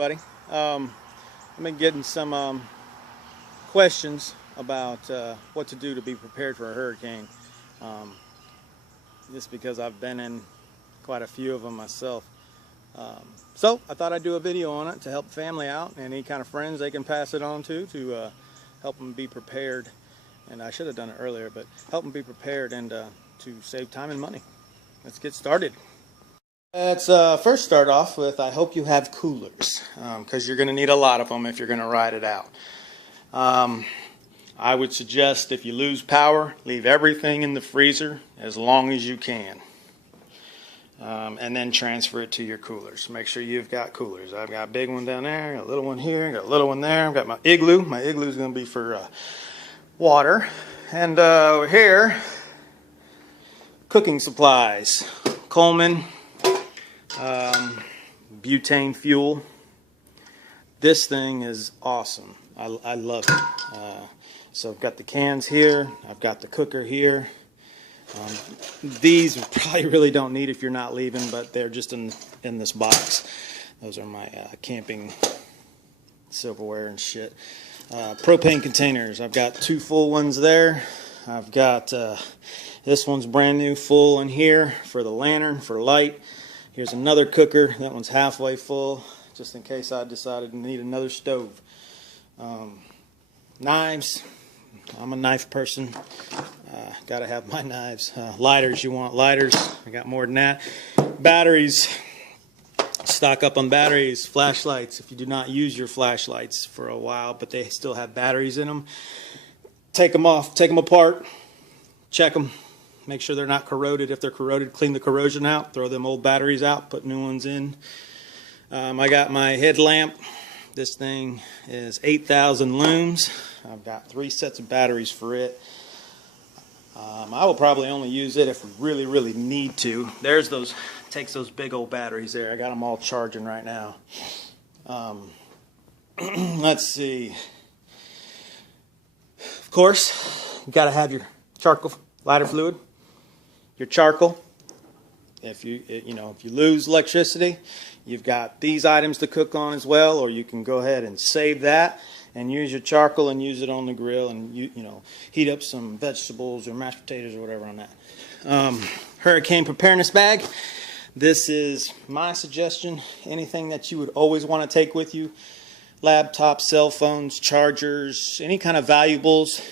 everybody. I've been getting some questions about what to do to be prepared for a hurricane. Just because I've been in quite a few of them myself. So I thought I'd do a video on it to help family out, and any kind of friends they can pass it on to help them be prepared. And I should have done it earlier, but help them be prepared and to save time and money. Let's get started. Let's first start off with, I hope you have coolers, because you're going to need a lot of them if you're going to ride it out. I would suggest if you lose power, leave everything in the freezer as long as you can. And then transfer it to your coolers. Make sure you've got coolers. I've got a big one down there, got a little one here, got a little one there. I've got my igloo. My igloo is going to be for water. And over here, cooking supplies. Coleman. Butane fuel. This thing is awesome. I love it. So I've got the cans here. I've got the cooker here. These probably really don't need if you're not leaving, but they're just in this box. Those are my camping silverware and shit. Propane containers. I've got 2 full ones there. I've got this one's brand new full in here for the lantern, for light. Here's another cooker. That one's halfway full, just in case I decided to need another stove. Knives. I'm a knife person. Gotta have my knives. Lighters. You want lighters? I got more than that. Batteries. Stock up on batteries. Flashlights. If you do not use your flashlights for a while, but they still have batteries in them, take them off. Take them apart. Check them. Make sure they're not corroded. If they're corroded, clean the corrosion out. Throw them old batteries out. Put new ones in. I got my headlamp. This thing is 8,000 looms. I've got 3 sets of batteries for it. I will probably only use it if we really, really need to. There's those, takes those big old batteries there. I got them all charging right now. Let's see. Of course, you got to have your charcoal lighter fluid. Your charcoal. If you lose electricity, you've got these items to cook on as well, or you can go ahead and save that and use your charcoal and use it on the grill, and heat up some vegetables or mashed potatoes or whatever on that. Hurricane preparedness bag. This is my suggestion. Anything that you would always want to take with you, laptops, cell phones, chargers, any kind of valuables.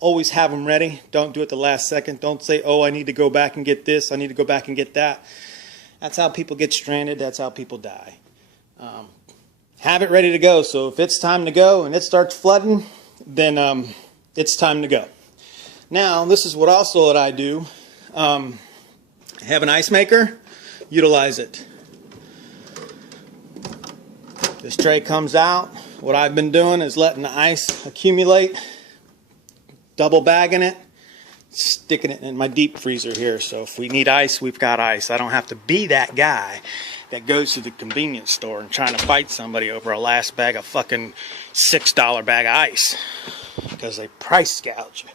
Always have them ready. Don't do it the last second. Don't say, oh, I need to go back and get this. I need to go back and get that. That's how people get stranded. That's how people die. Have it ready to go. So if it's time to go and it starts flooding, then it's time to go. Now, this is what I do. Have an ice maker. Utilize it. This tray comes out. What I've been doing is letting the ice accumulate. Double bagging it, sticking it in my deep freezer here. So if we need ice, we've got ice. I don't have to be that guy that goes to the convenience store and trying to fight somebody over a last bag of fucking $6 bag of ice, because they price gouge you,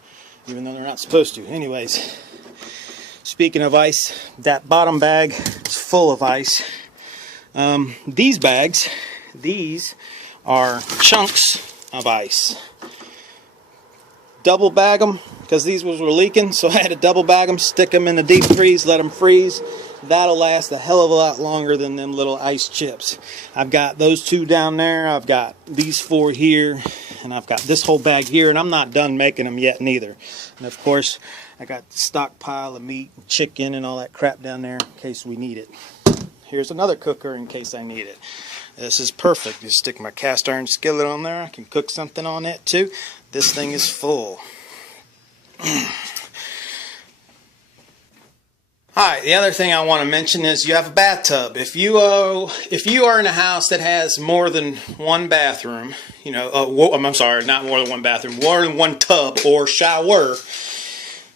even though they're not supposed to. Anyways, speaking of ice, that bottom bag is full of ice. These bags, these are chunks of ice. Double bag them, because these ones were leaking, so I had to double bag them, stick them in the deep freeze, let them freeze. That'll last a hell of a lot longer than them little ice chips. I've got those 2 down there, I've got these 4 here, and I've got this whole bag here, and I'm not done making them yet neither. And of course, I got the stockpile of meat and chicken and all that crap down there in case we need it. Here's another cooker in case I need it. This is perfect. Just stick my cast iron skillet on there. I can cook something on it too. This thing is full. Alright, the other thing I want to mention is you have a bathtub. If you are in a house that has more than one bathroom, I'm sorry, not more than one bathroom, more than one tub or shower.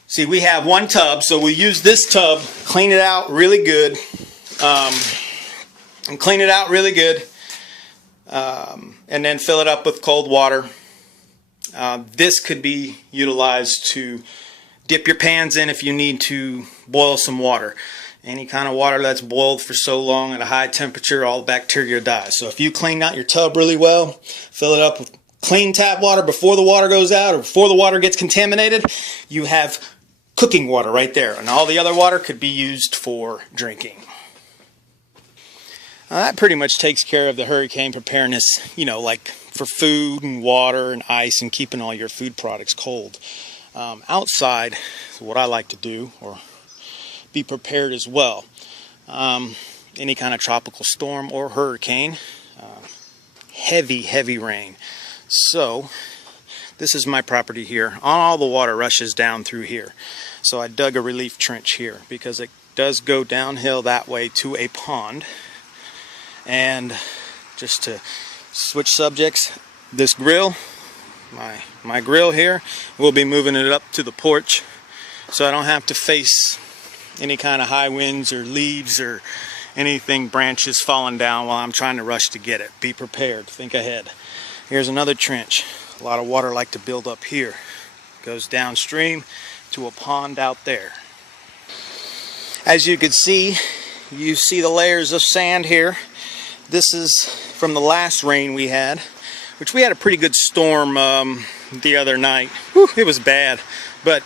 See, we have one tub, so we use this tub, clean it out really good, and then fill it up with cold water. This could be utilized to dip your pans in if you need to boil some water. Any kind of water that's boiled for so long at a high temperature, all the bacteria dies. So if you clean out your tub really well, fill it up with clean tap water before the water goes out or before the water gets contaminated, you have cooking water right there. And all the other water could be used for drinking. That pretty much takes care of the hurricane preparedness, you know, like for food and water and ice and keeping all your food products cold. Outside, what I like to do, or be prepared as well. Any kind of tropical storm or hurricane, heavy rain. So this is my property here. All the water rushes down through here. So I dug a relief trench here because it does go downhill that way to a pond. And just to switch subjects, this grill, my grill here, we'll be moving it up to the porch so I don't have to face any kind of high winds or leaves or anything, branches falling down while I'm trying to rush to get it. Be prepared, think ahead. Here's another trench. A lot of water like to build up here. Goes downstream to a pond out there. As you can see, you see the layers of sand here. This is from the last rain we had, which we had a pretty good storm the other night. Whew, it was bad, but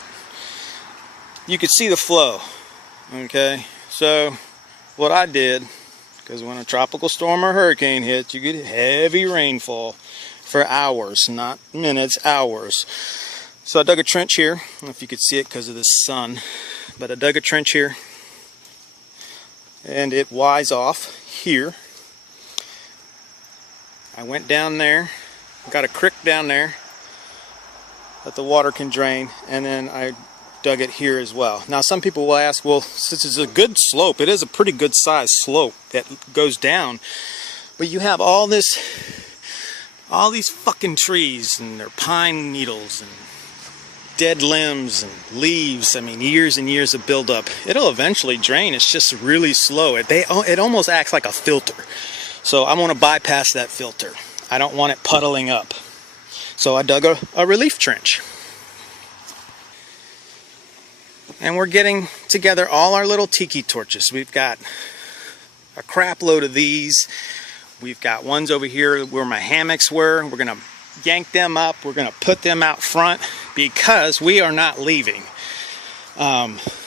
you could see the flow. Okay, so what I did, because when a tropical storm or hurricane hits, you get heavy rainfall for hours, not minutes, hours. So I dug a trench here. I don't know if you could see it because of the sun, but I dug a trench here, and it Y's off here. I went down there, got a creek down there that the water can drain, and then I dug it here as well. Now some people will ask, well, since it's a good slope, it is a pretty good size slope that goes down, but you have all these fucking trees and their pine needles and dead limbs and leaves. I mean, years and years of buildup. It'll eventually drain. It's just really slow. It almost acts like a filter. So I want to bypass that filter. I don't want it puddling up. So I dug a relief trench. And we're getting together all our little tiki torches. We've got a crap load of these. We've got ones over here where my hammocks were. We're going to yank them up. We're going to put them out front because we are not leaving.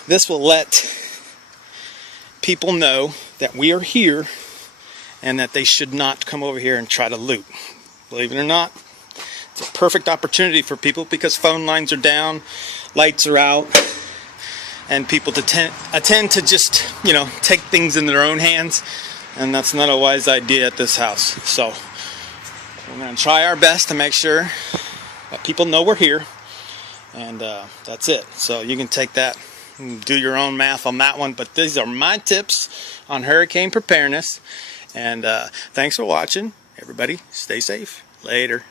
This will let people know that we are here and that they should not come over here and try to loot. Believe it or not, it's a perfect opportunity for people because phone lines are down, lights are out, and people tend to just, you know, take things in their own hands, and that's not a wise idea at this house. So we're going to try our best to make sure that people know we're here, and that's it. So you can take that and do your own math on that one, but these are my tips on hurricane preparedness. And thanks for watching. Everybody, stay safe. Later.